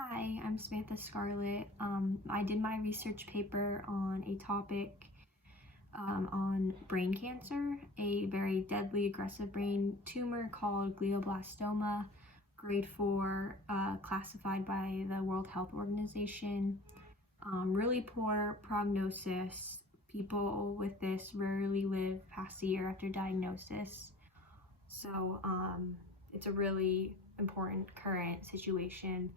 Hi, I'm Samantha Scarlett. I did my research paper on a topic on brain cancer, a very deadly aggressive brain tumor called glioblastoma, grade 4, classified by the World Health Organization. Really poor prognosis. People with this rarely live past a year after diagnosis. So it's a really important current situation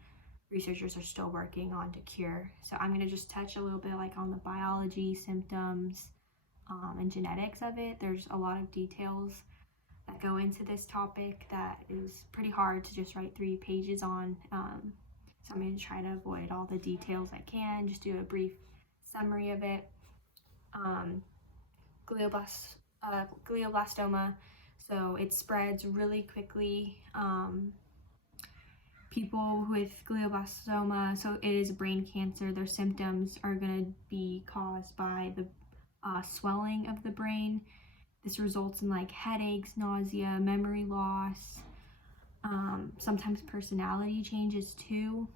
researchers are still working on to cure. So I'm going to just touch a little bit on the biology, symptoms, and genetics of it. There's a lot of details that go into this topic that is pretty hard to just write 3 pages on. So I'm going to try to avoid all the details I can, just do a brief summary of it. Glioblastoma, so it spreads really quickly. People with glioblastoma, so it is brain cancer, their symptoms are going to be caused by the swelling of the brain. This results in headaches, nausea, memory loss, sometimes personality changes too.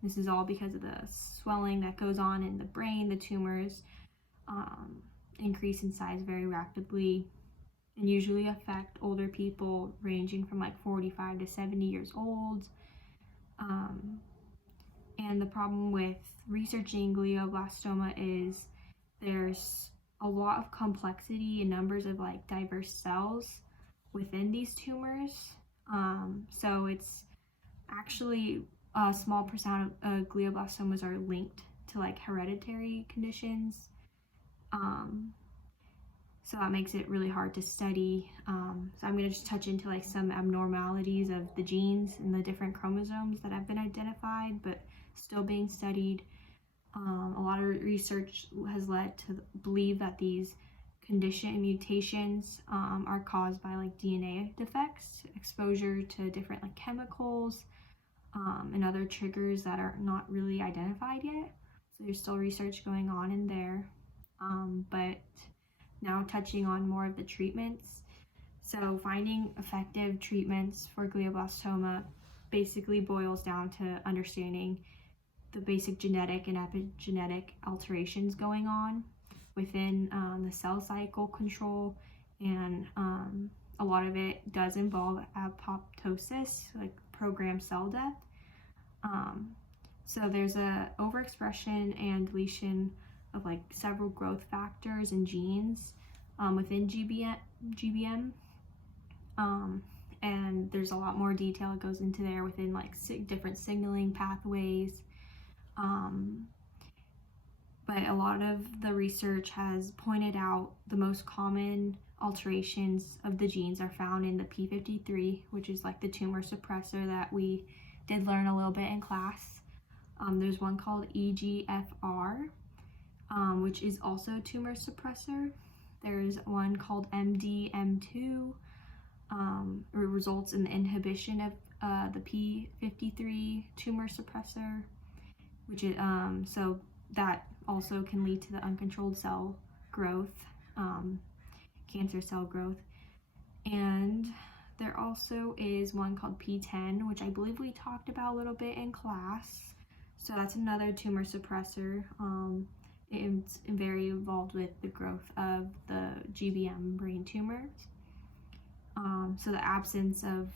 This is all because of the swelling that goes on in the brain. The tumors increase in size very rapidly and usually affect older people ranging from 45 to 70 years old. And the problem with researching glioblastoma is there's a lot of complexity in numbers of diverse cells within these tumors. So it's actually a small percent of glioblastomas are linked to hereditary conditions. So that makes it really hard to study. So I'm going to just touch into some abnormalities of the genes and the different chromosomes that have been identified but still being studied. A lot of research has led to believe that these condition mutations are caused by DNA defects, exposure to different chemicals, and other triggers that are not really identified yet. So there's still research going on in there. But now touching on more of the treatments. So finding effective treatments for glioblastoma basically boils down to understanding the basic genetic and epigenetic alterations going on within the cell cycle control, and a lot of it does involve apoptosis, programmed cell death. So there's a overexpression and deletion of several growth factors and genes within GBM. And there's a lot more detail that goes into there within different signaling pathways. But a lot of the research has pointed out the most common alterations of the genes are found in the P53, which is the tumor suppressor that we did learn a little bit in class. There's one called EGFR, which is also a tumor suppressor. There's one called MDM2. It results in the inhibition of the P53 tumor suppressor, which is so that also can lead to the uncontrolled cell growth, cancer cell growth. And there also is one called P10, which I believe we talked about a little bit in class. So that's another tumor suppressor. It's very involved with the growth of the GBM brain tumors. So the absence of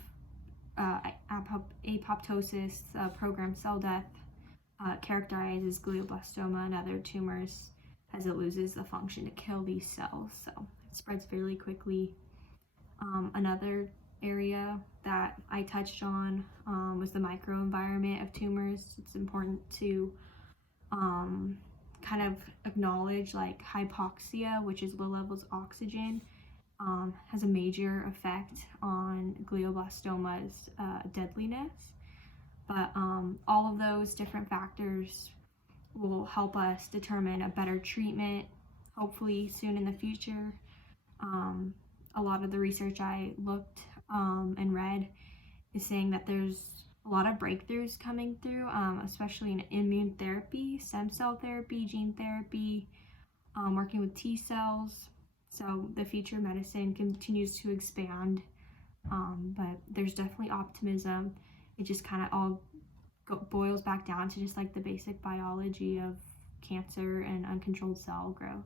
apoptosis, programmed cell death, characterizes glioblastoma and other tumors as it loses the function to kill these cells. So it spreads fairly quickly. Another area that I touched on was the microenvironment of tumors. It's important to kind of acknowledge hypoxia, which is low levels of oxygen, has a major effect on glioblastoma's deadliness. But all of those different factors will help us determine a better treatment, hopefully soon in the future. A lot of the research I looked and read is saying that there's a lot of breakthroughs coming through, especially in immune therapy, stem cell therapy, gene therapy, working with T cells. So the future medicine continues to expand, but there's definitely optimism. It just kind of all boils back down to just like the basic biology of cancer and uncontrolled cell growth.